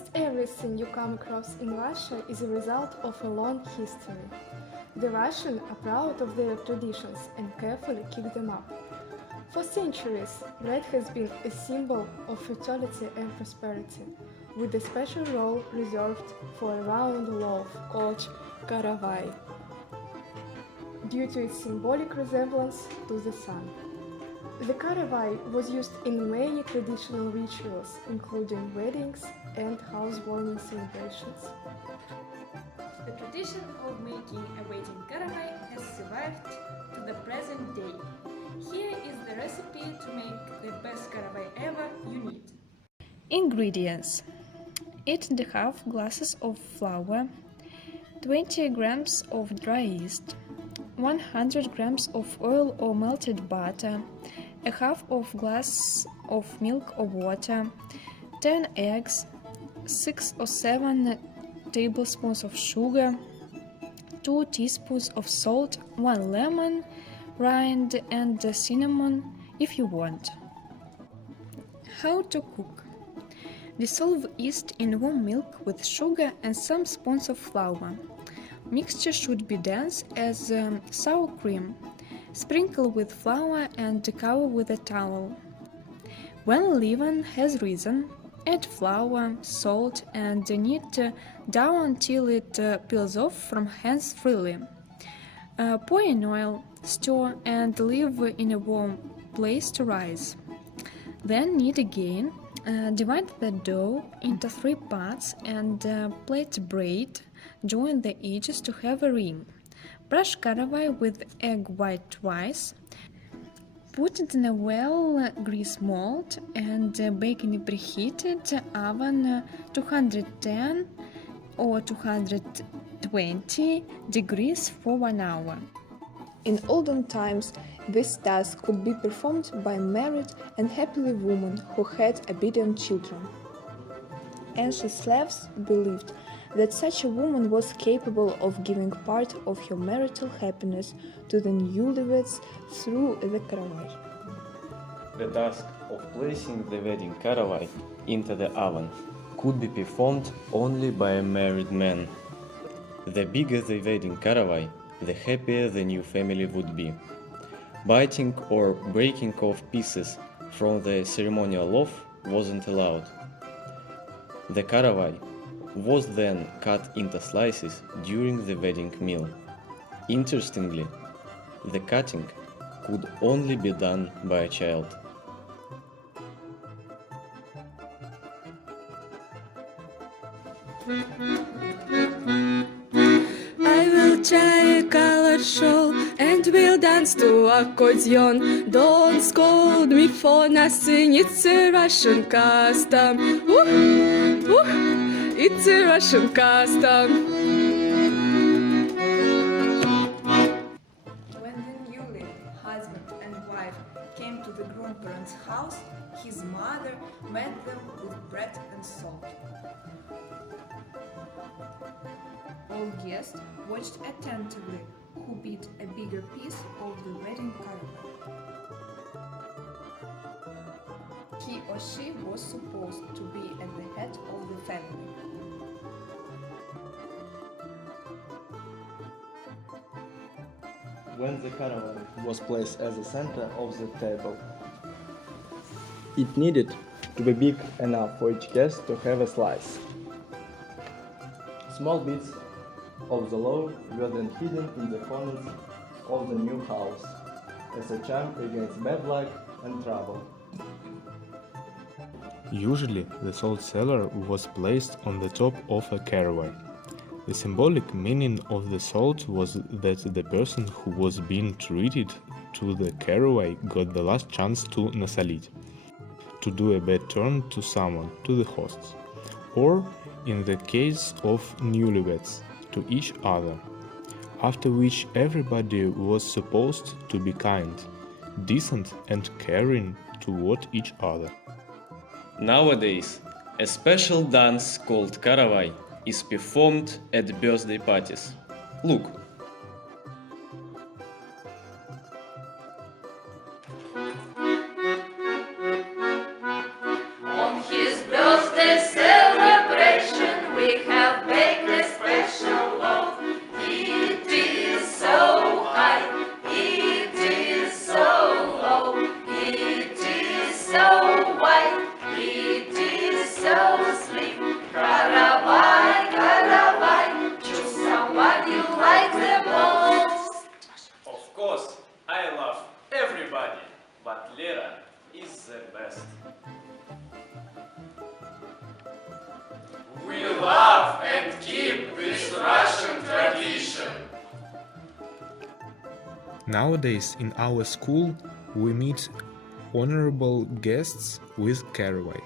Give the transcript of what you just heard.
Almost everything you come across in Russia is a result of a long history. The Russians are proud of their traditions and carefully keep them up. For centuries, bread has been a symbol of fertility and prosperity, with a special role reserved for a round loaf called Karavai, due to its symbolic resemblance to the sun. The Karavai was used in many traditional rituals, including weddings and housewarming celebrations. The tradition of making a wedding karavai has survived to the present day. Here is the recipe to make the best karavai ever you need. Ingredients: 8.5 glasses of flour, 20 grams of dry yeast, 100 grams of oil or melted butter, a half of glass of milk or water, 10 eggs, 6 or 7 tablespoons of sugar, 2 teaspoons of salt, 1 lemon rind and cinnamon if you want. How to cook? Dissolve yeast in warm milk with sugar and some spoons of flour. Mixture should be dense as sour cream. Sprinkle with flour and cover with a towel. When leaven has risen, add flour, salt and knead dough until it peels off from hands freely. Pour in oil, stir and leave in a warm place to rise. Then knead again. Divide the dough into 3 parts and plait braid. Join the edges to have a ring. Brush karavai with egg white twice. Put it in a well-greased mold and bake in a preheated oven 210 or 220 degrees for 1 hour. In olden times, this task could be performed by married and happy women who had obedient children. Ancient Slavs believed that such a woman was capable of giving part of her marital happiness to the newlyweds through the karavai. The task of placing the wedding karavai into the oven could be performed only by a married man. The bigger the wedding karavai, the happier the new family would be. Biting or breaking off pieces from the ceremonial loaf wasn't allowed. The karavai was then cut into slices during the wedding meal. Interestingly, the cutting could only be done by a child. I will try a colored shawl and we'll dance to accordion. Don't scold me for nothing, it's a Russian custom. It's a Russian custom. When the newly husband and wife came to the groom-parents' house, his mother met them with bread and salt. All guests watched attentively who bit a bigger piece of the wedding karavai. He or she was supposed to be at the head of the family. When the karavai was placed at the center of the table, it needed to be big enough for each guest to have a slice. Small bits of the loaf were then hidden in the corners of the new house as a charm against bad luck and trouble. Usually, the salt cellar was placed on the top of a karavai. The symbolic meaning of the salt was that the person who was being treated to the karavai got the last chance to nasalit, to do a bad turn to someone, to the hosts, or, in the case of newlyweds, to each other, after which everybody was supposed to be kind, decent and caring toward each other. Nowadays, a special dance called Karavai is performed at birthday parties. Look. On his birthday celebrate. Nowadays, in our school, we meet honorable guests with Karavai.